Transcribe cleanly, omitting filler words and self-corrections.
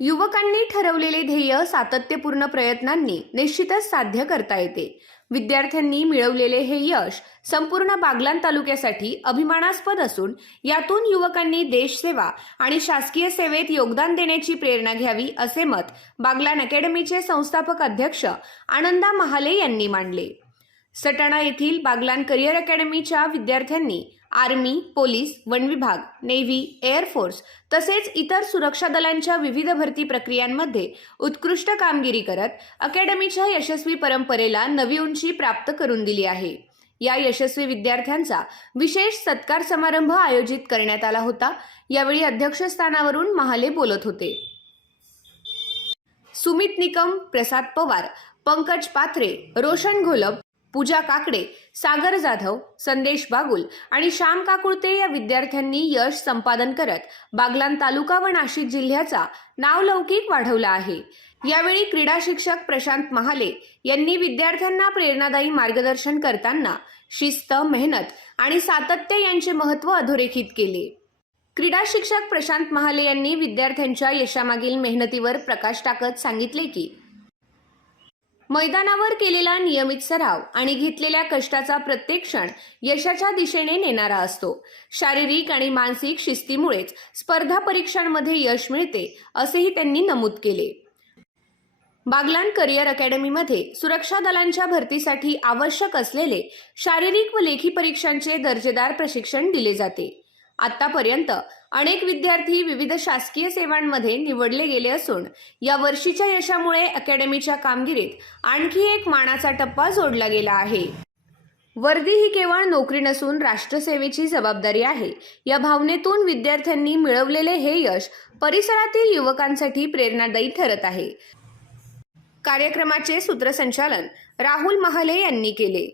युवकांनी ठरवलेले ध्येय सातत्यपूर्ण प्रयत्नांनी निश्चितच साध्य करता येते। विद्यार्थ्यांनी मिळवलेले हे यश संपूर्ण बागलाण तालुक्यासाठी अभिमानास्पद असून यातून युवकांनी देशसेवा आणि शासकीय सेवेत योगदान देण्याची प्रेरणा घ्यावी असे मत बागलाण अकॅडमीचे संस्थापक अध्यक्ष आनंदा महाले यांनी मांडले। सटाणा येथील बागलाण करिअर अकॅडमीच्या विद्यार्थ्यांनी आर्मी, पोलीस, वन विभाग, नेव्ही, एअरफोर्स तसेच इतर सुरक्षा दलांच्या विविध भरती प्रक्रियांमध्ये उत्कृष्ट कामगिरी करत अकॅडमीच्या यशस्वी परंपरेला नवी उंची प्राप्त करून दिली आहे। या यशस्वी विद्यार्थ्यांचा विशेष सत्कार समारंभ आयोजित करण्यात आला होता। यावेळी अध्यक्षस्थानावरून महाले बोलत होते। सुमित निकम, प्रसाद पवार, पंकज पात्रे, रोशन घोलप, पूजा काकडे, सागर जाधव, संदेश बागुल आणि श्याम काकुळते या विद्यार्थ्यांनी यश संपादन करत बागलाण तालुका व नाशिक जिल्ह्याचा नावलौकिक वाढवला आहे। यावेळी क्रीडा शिक्षक प्रशांत महाले यांनी विद्यार्थ्यांना प्रेरणादायी मार्गदर्शन करताना शिस्त, मेहनत आणि सातत्य यांचे महत्त्व अधोरेखित केले। क्रीडा शिक्षक प्रशांत महाले यांनी विद्यार्थ्यांच्या यशामागील मेहनतीवर प्रकाश टाकत सांगितले की मैदानावर केलेला नियमित सराव आणि घेतलेल्या कष्टाचा प्रत्येक क्षण यशाच्या दिशेने नेणारा असतो। शारीरिक आणि मानसिक शिस्तीमुळेच स्पर्धा परीक्षांमध्ये यश मिळते असेही त्यांनी नमूद केले। बागलाण करिअर अकॅडमीमध्ये सुरक्षा दलांच्या भरतीसाठी आवश्यक असलेले शारीरिक व लेखी परीक्षांचे दर्जेदार प्रशिक्षण दिले जाते। आतापर्यंत अनेक विद्यार्थी विविध शासकीय सेवांमध्ये निवडले गेले असून या वर्षीच्या यशामुळे अकॅडमीच्या कामगिरीत आणखी एक मानाचा टप्पा जोडला गेला आहे। वर्दी ही केवळ नोकरी नसून राष्ट्रसेवेची जबाबदारी आहे। या भावनेतून विद्यार्थ्यांनी मिळवलेले हे यश परिसरातील युवकांसाठी प्रेरणादायी ठरत आहे। कार्यक्रमाचे सूत्रसंचालन राहुल महाले यांनी केले।